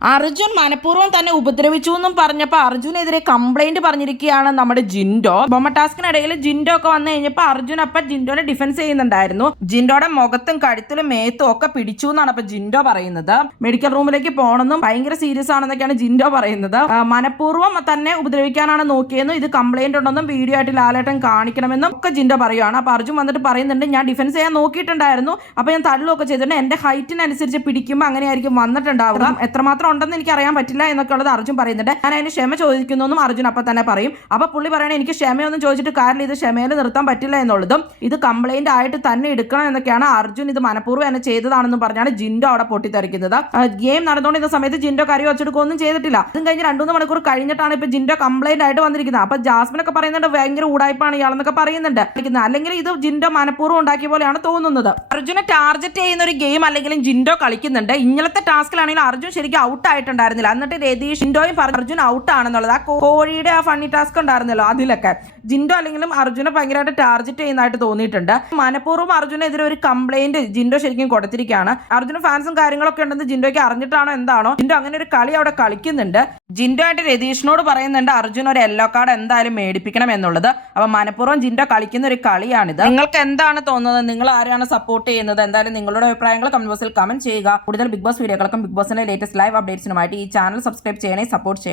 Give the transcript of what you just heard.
അർജുൻ മനഃപൂർവ്വം തന്നെ ഉപദ്രവിച്ചു എന്നും പറഞ്ഞപ്പോൾ അർജുനെതിരെ കംപ്ലൈന്റ് പറഞ്ഞിരിക്കുകയാണ് നമ്മുടെ ജിൻഡോ. ബൊമ്മ ടാസ്കിനിടയിൽ ജിൻഡോ ഒക്കെ വന്നു കഴിഞ്ഞപ്പോൾ അർജുൻ അപ്പം ജിൻഡോനെ ഡിഫൻസ് ചെയ്യുന്നുണ്ടായിരുന്നു. ജിൻഡോയുടെ മുഖത്തും കഴുത്തിലും മേത്തും ഒക്കെ പിടിച്ചു എന്നാണ് അപ്പൊ ജിൻഡോ പറയുന്നത്. മെഡിക്കൽ റൂമിലേക്ക് പോകണമെന്നും ഭയങ്കര സീരിയസ് ആണെന്നൊക്കെയാണ് ജിൻഡോ പറയുന്നത്. മനഃപൂർവ്വം തന്നെ ഉപദ്രവിക്കാനാണ് നോക്കിയെന്നും ഇത് കംപ്ലൈന്റ് ഉണ്ടെന്നും വീഡിയോ ആയിട്ട് ലാലേട്ടൻ കാണിക്കണമെന്നും ഒക്കെ ജിൻഡോ പറയുകയാണ്. അപ്പൊ അർജുൻ വന്നിട്ട് പറയുന്നുണ്ട്, ഞാൻ ഡിഫൻസ് ചെയ്യാൻ നോക്കിയിട്ടുണ്ടായിരുന്നു, അപ്പൊ ഞാൻ തള്ളുമൊക്കെ ചെയ്തിട്ടുണ്ട്, എന്റെ ഹൈറ്റിനനുസരിച്ച് പിടിക്കുമ്പോൾ അങ്ങനെയായിരിക്കും വന്നിട്ടുണ്ടാവുക, എത്രമാത്രം ഉണ്ടെന്ന് എനിക്ക് അറിയാൻ പറ്റില്ല എന്നൊക്കെ ഉള്ളത് അർജുൻ പറയുന്നുണ്ട്. ഞാൻ അതിന് ക്ഷമ ചോദിക്കുന്നു അർജുൻ അപ്പൊ തന്നെ പറയും. അപ്പൊ പുള്ളി പറയണേ, എനിക്ക് ക്ഷമയൊന്നും ചോദിച്ചിട്ട് കാരണം ഇത് ക്ഷമയിൽ നിർത്താൻ പറ്റില്ല എന്നുള്ളതും ഇത് കംപ്ലൈന്റ് ആയിട്ട് തന്നെ എടുക്കണം എന്നൊക്കെയാണ്. അർജുൻ ഇത് മനഃപൂർവ്വം എന്നെ ചെയ്തതാണെന്നും പറഞ്ഞാണ് ജിൻഡോ അവിടെ പൊട്ടിത്തെറിക്കുന്നത്. ഗെയിം നടന്നുകൊണ്ടിരുന്ന സമയത്ത് ജിൻഡോ കരി വെച്ചെടുക്കുകയൊന്നും ചെയ്തിട്ടില്ല. അതും കഴിഞ്ഞ് 2-3 മണിക്കൂർ കഴിഞ്ഞിട്ടാണ് ഇപ്പൊ ജിൻഡോ കംപ്ലൈന്റ് ആയിട്ട് വന്നിരിക്കുന്നത്. അപ്പൊ ജാസ്മിനൊക്കെ പറയുന്നുണ്ട് ഭയങ്കര ഊടായ്പാണ് ഇയാളെന്നൊക്കെ പറയുന്നുണ്ട്. അല്ലെങ്കിൽ ഇത് ജിൻഡോ മനഃപൂർവ്വം ഉണ്ടാക്കിയ പോലെയാണ് തോന്നുന്നത്. അർജുനെ ടാർഗറ്റ് ചെയ്യുന്ന ഒരു ഗെയിം അല്ലെങ്കിലും ജിൻഡോ കളിക്കുന്നുണ്ട്. ഇന്നലത്തെ ടാസ്കിലാണെങ്കിൽ അർജുൻ ശരിക്കും ഔട്ട് ആയിട്ടുണ്ടായിരുന്നില്ല. എന്നിട്ട് രതീഷ് ജിൻഡോയും പറഞ്ഞു അർജുൻ ഔട്ട് ആണെന്നുള്ളത്. ആ കോഴിയുടെ ആ ഫണ്ണി ടാസ്ക് ഉണ്ടായിരുന്നല്ലോ, അതിലൊക്കെ ജിൻഡോ അല്ലെങ്കിലും അർജുനെ ഭയങ്കരമായിട്ട് ടാർഗറ്റ് ചെയ്യുന്നതായിട്ട് തോന്നിയിട്ടുണ്ട്. മനഃപൂർവ്വം അർജുനെതിരെ ഒരു കംപ്ലൈന്റ് ജിൻഡോ ശരിക്കും കൊടുത്തിരിക്കുകയാണ്. അർജുന ഫാൻസും കാര്യങ്ങളൊക്കെ ഉണ്ടെന്ന് ജിൻഡോയ്ക്ക് അറിഞ്ഞിട്ടാണോ എന്താണോ ജിൻഡോ അങ്ങനെ ഒരു കളി അവിടെ കളിക്കുന്നുണ്ട്. ജിൻഡോ ആയിട്ട് രതീഷിനോട് പറയുന്നുണ്ട് അർജുൻ ഒരു യെല്ലോ കാർഡ് എന്തായാലും മേടിപ്പിക്കണം എന്നുള്ളത്. അപ്പൊ മനഃപൂർവ്വം ജിൻഡോ കളിക്കുന്ന ഒരു കളിയാണിത്. നിങ്ങൾക്ക് എന്താണ് തോന്നുന്നത്? നിങ്ങൾ ആരാണ് സപ്പോർട്ട് ചെയ്യുന്നത്? എന്തായാലും നിങ്ങളുടെ അഭിപ്രായങ്ങൾ കമന്റ് ബോക്സിൽ കമന്റ് ചെയ്യുക. കൂടുതൽ ബിഗ് ബോസ് വീഡിയോകൾക്കും ബിഗ് ബോസിന്റെ ലേറ്റസ്റ്റ് ലൈവ് അപ്ഡേറ്റ്സിനുമായിട്ട് ഈ ചാനൽ സബ്സ്ക്രൈബ് ചെയ്യണേ, സപ്പോർട്ട് ചെയ്യണം.